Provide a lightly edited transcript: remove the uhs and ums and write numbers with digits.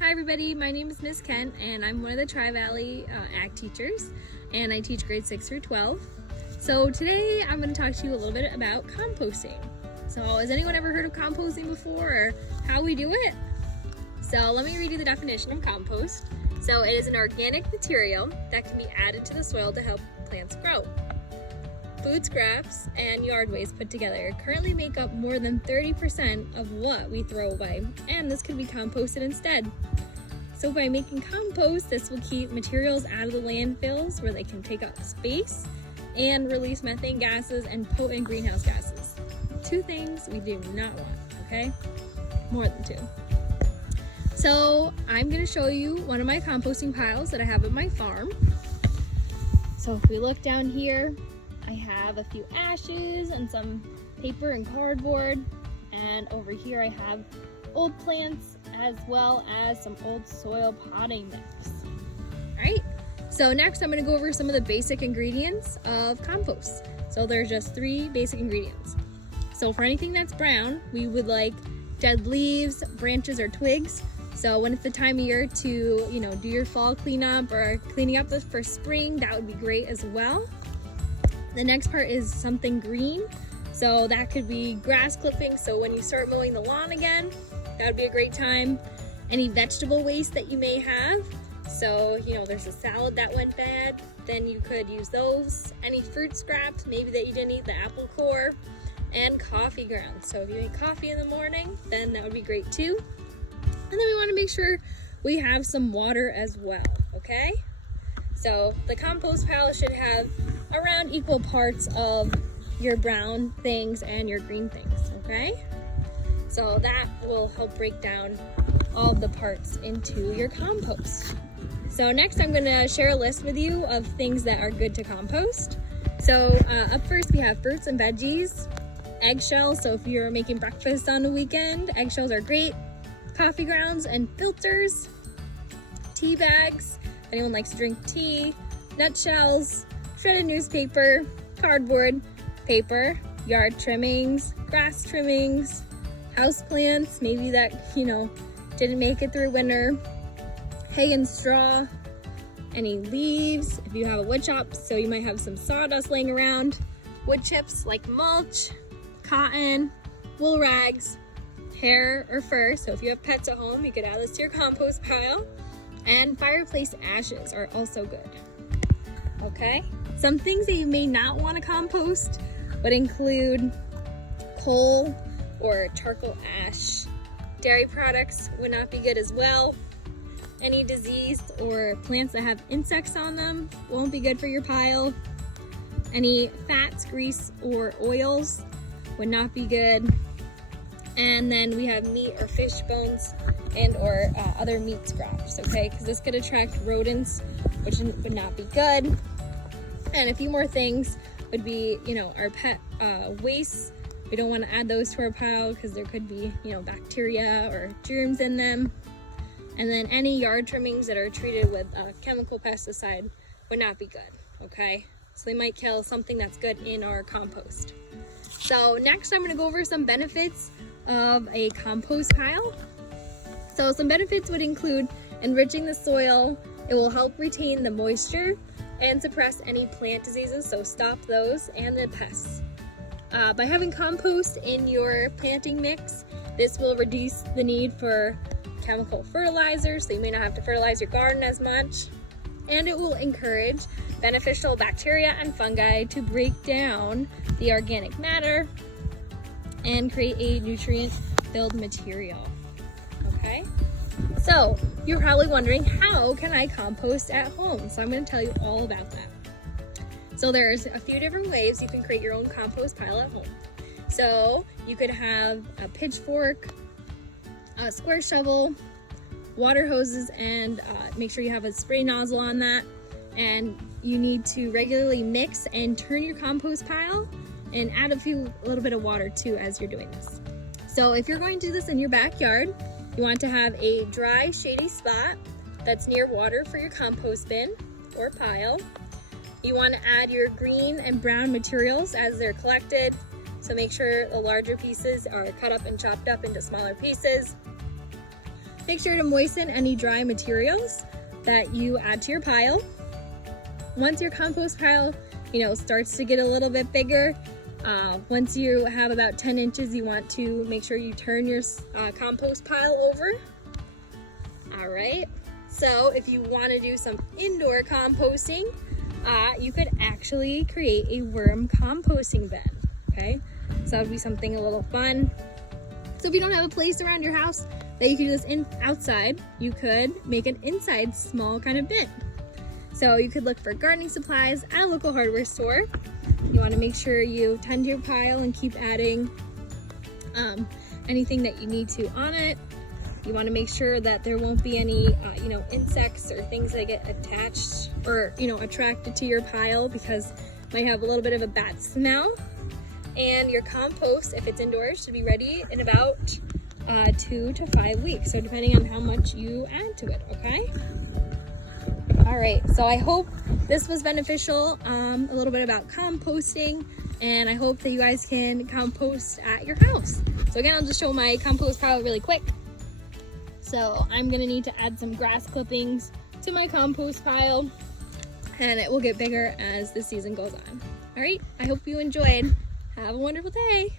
Hi everybody, my name is Miss Kent and I'm one of the Tri-Valley Ag teachers and I teach grades 6 through 12. So today I'm going to talk to you a little bit about composting. So has anyone ever heard of composting before or how we do it? So let me read you the definition of compost. So it is an organic material that can be added to the soil to help plants grow. Food scraps and yard waste put together currently make up more than 30% of what we throw away, and this could be composted instead. So by making compost, this will keep materials out of the landfills where they can take up space and release methane gases and potent greenhouse gases. 2 things we do not want, okay? More than 2. So I'm gonna show you one of my composting piles that I have at my farm. So if we look down here, I have a few ashes and some paper and cardboard, and over here I have old plants as well as some old soil potting mix. Alright, so next I'm going to go over some of the basic ingredients of compost. So there's just 3 basic ingredients. So for anything that's brown, we would like dead leaves, branches, or twigs. So when it's the time of year to, do your fall cleanup or cleaning up for spring, that would be great as well. The next part is something green. So that could be grass clippings. So when you start mowing the lawn again, that would be a great time. Any vegetable waste that you may have. So, there's a salad that went bad, then you could use those. Any fruit scraps, maybe that you didn't eat the apple core, and coffee grounds. So if you make coffee in the morning, then that would be great too. And then we want to make sure we have some water as well, okay? So the compost pile should have around equal parts of your brown things and your green things, okay? So that will help break down all of the parts into your compost. So next I'm going to share a list with you of things that are good to compost. So up first we have fruits and veggies, eggshells, so if you're making breakfast on the weekend, eggshells are great, coffee grounds and filters, tea bags, if anyone likes to drink tea, nutshells, shredded newspaper, cardboard, paper, yard trimmings, grass trimmings, house plants, maybe that, didn't make it through winter, hay and straw, any leaves, if you have a wood shop, so you might have some sawdust laying around, wood chips like mulch, cotton, wool rags, hair or fur, so if you have pets at home, you could add this to your compost pile, and fireplace ashes are also good. Okay, some things that you may not want to compost would include coal or charcoal ash. Dairy products would not be good as well. Any diseased or plants that have insects on them won't be good for your pile. Any fats, grease, or oils would not be good. And then we have meat or fish bones and or other meat scraps, okay? Because this could attract rodents, which would not be good. And a few more things would be, our pet waste. We don't want to add those to our pile because there could be, bacteria or germs in them. And then any yard trimmings that are treated with chemical pesticide would not be good, okay? So they might kill something that's good in our compost. So next I'm going to go over some benefits of a compost pile. So some benefits would include enriching the soil. It will help retain the moisture and suppress any plant diseases, so stop those and the pests. By having compost in your planting mix, this will reduce the need for chemical fertilizers, so you may not have to fertilize your garden as much, and it will encourage beneficial bacteria and fungi to break down the organic matter and create a nutrient-filled material, okay? So you're probably wondering, how can I compost at home? So I'm going to tell you all about that. So there's a few different ways you can create your own compost pile at home. So you could have a pitchfork, a square shovel, water hoses, and make sure you have a spray nozzle on that. And you need to regularly mix and turn your compost pile and add a little bit of water too as you're doing this. So if you're going to do this in your backyard, you want to have a dry, shady spot that's near water for your compost bin or pile. You want to add your green and brown materials as they're collected. So make sure the larger pieces are cut up and chopped up into smaller pieces. Make sure to moisten any dry materials that you add to your pile. Once your compost pile, starts to get a little bit bigger, once you have about 10 inches, you want to make sure you turn your compost pile over. All right, so if you want to do some indoor composting, you could actually create a worm composting bin, okay? So that would be something a little fun. So if you don't have a place around your house that you can do this outside, you could make an inside small kind of bin. So you could look for gardening supplies at a local hardware store. You want to make sure you tend your pile and keep adding anything that you need to on it. You want to make sure that there won't be any, insects or things that get attached or, attracted to your pile, because it might have a little bit of a bad smell. And your compost, if it's indoors, should be ready in about 2 to 5 weeks. So depending on how much you add to it, okay? All right, so I hope this was beneficial, a little bit about composting, and I hope that you guys can compost at your house. So again, I'll just show my compost pile really quick. So I'm gonna need to add some grass clippings to my compost pile, and it will get bigger as the season goes on. All right, I hope you enjoyed. Have a wonderful day.